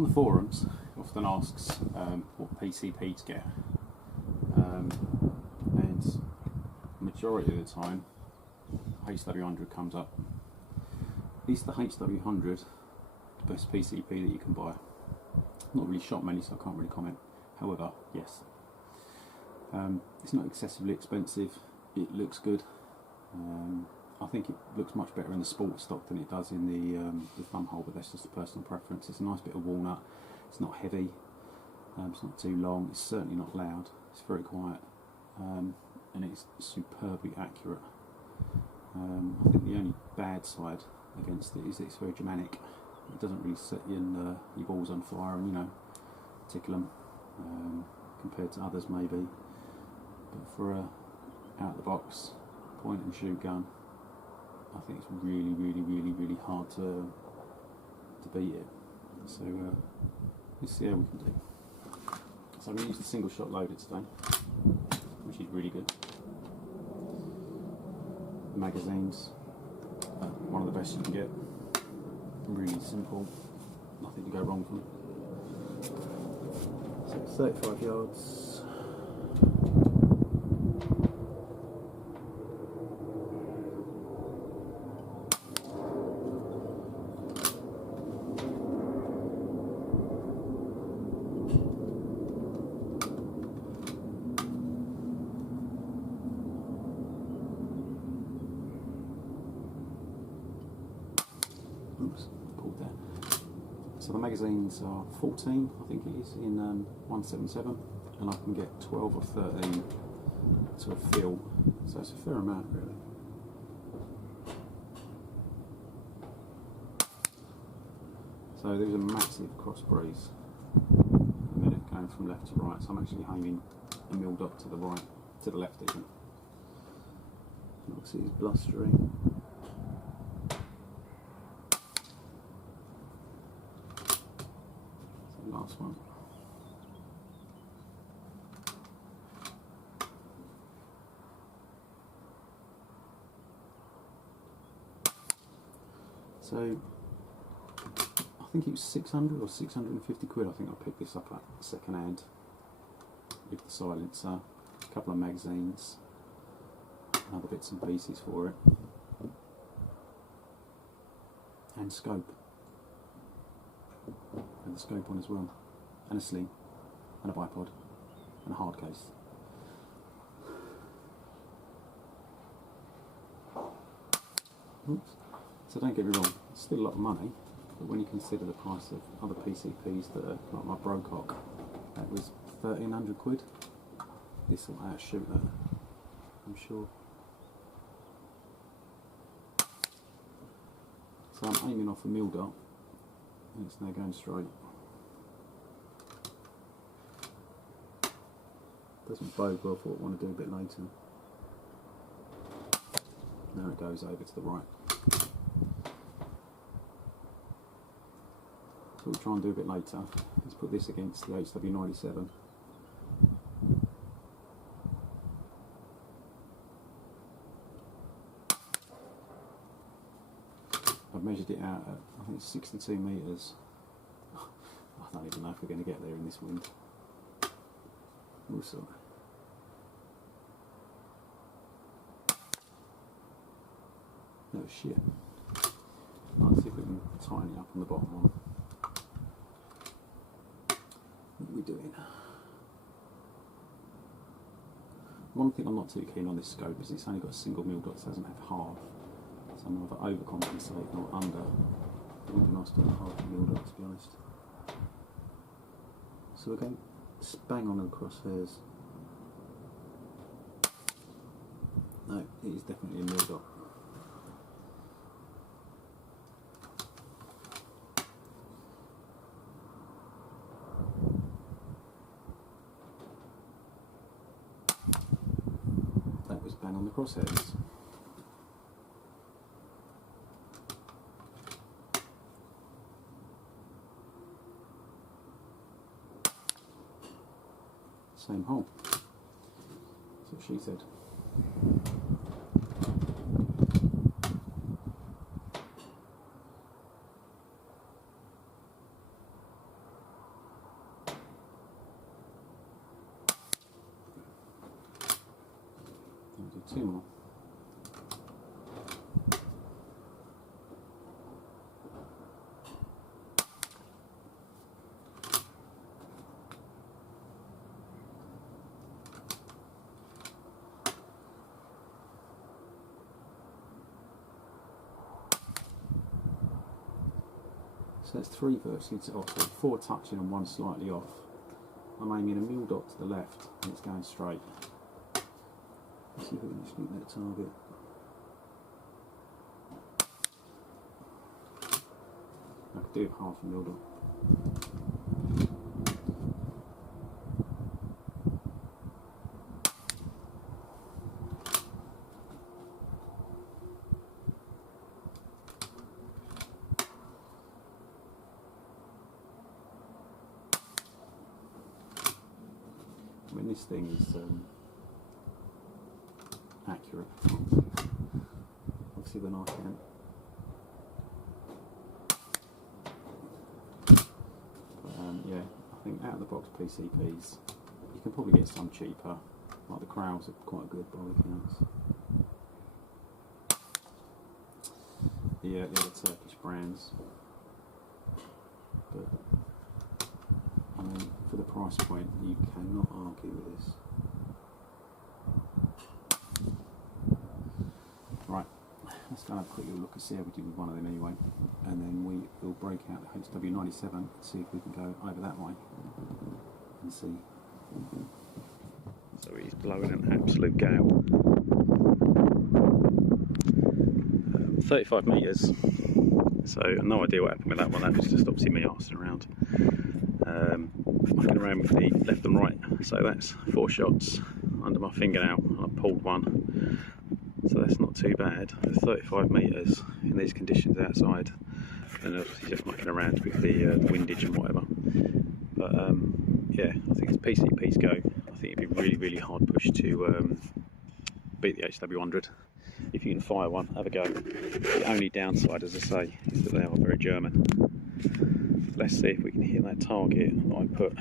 on the forums, often asks what PCP to get, and majority of the time HW100 comes up. Is the HW100 the best PCP that you can buy? I've not really shot many, so I can't really comment. However, yes. It's not excessively expensive, it looks good. I think it looks much better in the sport stock than it does in the thumb hole, but that's just a personal preference. It's a nice bit of walnut, it's not heavy, it's not too long, it's certainly not loud, it's very quiet, and it's superbly accurate. I think the only bad side against it is that it's very Germanic. It doesn't really set your balls on fire and, you know, tickle them, compared to others maybe. But for a out of the box point and shoot gun, I think it's really hard to beat it. So let's see how we can do. So I'm going to use the single shot loader today, which is really good. The magazines, one of the best you can get. Really simple, nothing to go wrong with them. So 35 yards. Oops, pulled that. So the magazines are 14, I think it is, in 177, and I can get 12 or 13 to a fill, so it's a fair amount really. So there's a massive cross breeze, a minute going from left to right, so I'm actually aiming a mil dot to the right, to the left even. Obviously it's blustery. Last one. So I think it was 600 or 650 quid. I think I picked this up at second hand with the silencer, a couple of magazines, and other bits and pieces for it, and scope. And the scope on as well, and a sling, and a bipod, and a hard case. Oops. So don't get me wrong, it's still a lot of money, but when you consider the price of other PCPs that are like my Brocock, that was 1300 quid. This will outshoot that, I'm sure. So I'm aiming off a mil dot, and it's now going straight. Doesn't bode well for what I want to do a bit later. Now it goes over to the right. So what we'll try and do a bit later is put this against the HW97. I've measured it out at, I think it's 62 metres. I don't even know if we're going to get there in this wind. We'll see. No shit. Let's see if we can tighten it up on the bottom one. What are we doing? One thing I'm not too keen on this scope is it's only got a single mil dot, so it doesn't have half. So I'm either overcompensating or under. It would be nice to have half a mil dot, to be honest. So we're going bang on the crosshairs. No, it is definitely a mil dot. That was bang on the crosshairs. Same hole. That's what she said. 2 more. So that's 3 virtually off, so 4 touching and 1 slightly off. I'm aiming a mil dot to the left and it's going straight. Let's see if we can just meet that target. I could do half a mil dot. I mean, this thing is accurate. Obviously when I can. But yeah, I think out of the box PCPs, you can probably get some cheaper. Like the Crowls are quite good by all accounts. The other Turkish brands. But I mean, for the price point, you cannot argue with this. Right, let's go and have a quick little look and see how we do with one of them anyway, and then we will break out the HW97 and see if we can go over that way and see. So he's blowing an absolute gale. 35 metres. So no idea what happened with that one. That was just obviously me arsing around. Fucking around with the left and right. So that's 4 shots under my fingernail. I pulled one. So that's not too bad. 35 metres in these conditions outside. And obviously just mucking around with the windage and whatever. But yeah, I think it's PCP's go. I think it'd be really, really hard push to beat the HW100. If you can fire one, have a go. The only downside, as I say, is that they are very German. Let's see if we can hit that target that I put